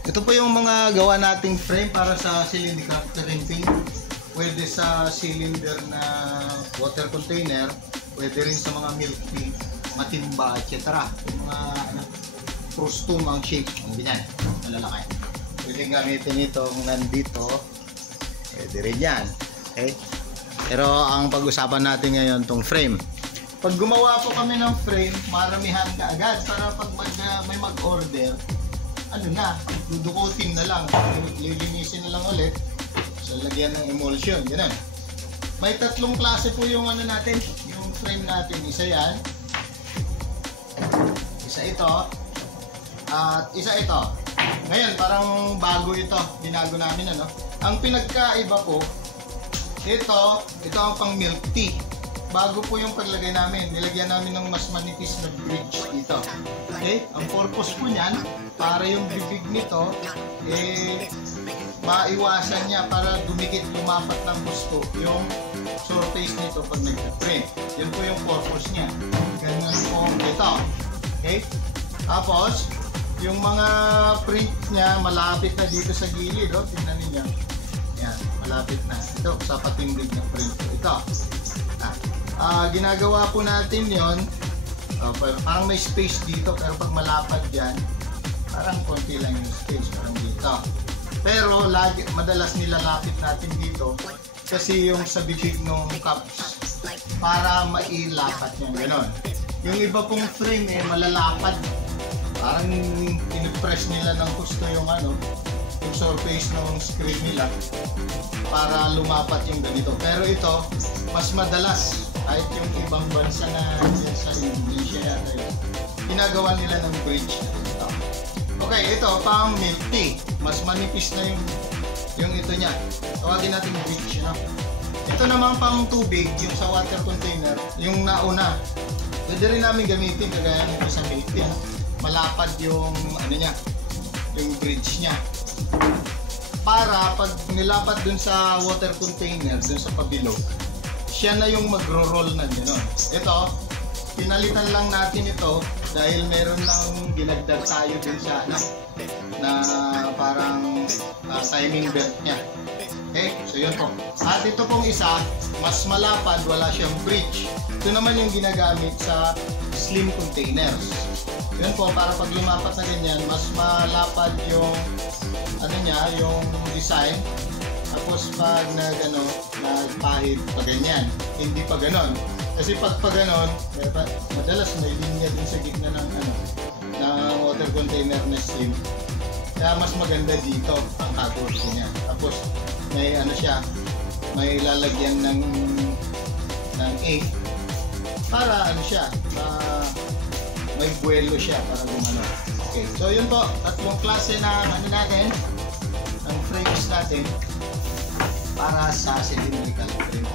Ito po yung mga gawa nating frame para sa cylindrical printing. Pwede sa cylinder na water container, pwede rin sa mga milk tea, matimba, etc. Yung mga frustumang shape, ang ganyan, malalaki. Pwede gamitin itong nandito, pwede rin yan. Okay? Pero ang pag-usapan natin ngayon itong frame. Pag gumawa po kami ng frame, maramihan ka agad para pag may mag-order, ano na, dudukutin na lang, lilinisin na lang ulit, so lagyan ng emulsion, ganun. May tatlong klase po yung ano natin, yung frame natin. Isa yan, isa ito, at isa ito. Ngayon, parang bago ito, binago namin ano. Ang pinagkaiba po, ito ang pang milk tea. Bago po yung paglagay namin, nilagyan namin ng mas manipis na bridge dito. Okay? Ang purpose po niyan, para yung bibig nito, maiwasan niya para dumikit, lumapat ng gusto yung surface nito pag nag-print. Yan po yung purpose niya. Ganyan po ito. Okay? Tapos, yung mga print niya, malapit na dito sa gilid. Oh. Tingnan niyo. Yan, malapit na. Ito, sa patindig na print. Ito. Ginagawa po natin yon, parang may space dito, pero pag malapad yan, parang konti lang yung space, parang dito. Pero madalas nilalapit natin dito kasi yung sa bibig ng cups para mailapat yan, gano'n. Yung iba pong frame malalapad, parang pinipress nila ng gusto yung yung surface ng screen nila para lumapat yung ganito. Pero ito, mas madalas, kahit yung ibang bansa na sa Indonesia yata yun, ginagawa nila ng bridge. Ito. Okay, ito pang milk tea. Mas manipis na yung ito niya. Tawagin natin bridge, Ito naman pang tubig, yung sa water container, yung nauna. Pwede rin namin gamitin kagaya nito sa milk tea. Malapad yung niya, yung bridge niya. Para pag nilapat dun sa water container, dun sa pabilog, siya na yung magro-roll na gano'n. Ito, pinalitan lang natin ito dahil meron lang ginagdag tayo dun sa na parang timing belt niya. Okay, so yun po. At ito pong isa, mas malapad, wala siyang bridge. Ito naman yung ginagamit sa slim containers. Yun po, para pag lumapat na ganyan, mas malapad yung yung design. Tapos pag nagpahid pa ganyan, hindi pa ganon. Kasi pag ganon, madalas may linya din sa gitna ng water container na slim. Kaya mas maganda dito ang kagod niya. Tapos may may lalagyan ng ink para may buwelo siya para gumano. Okay, so yun po, tatlong klase na natin, ang frames natin para sa cylindrical frame.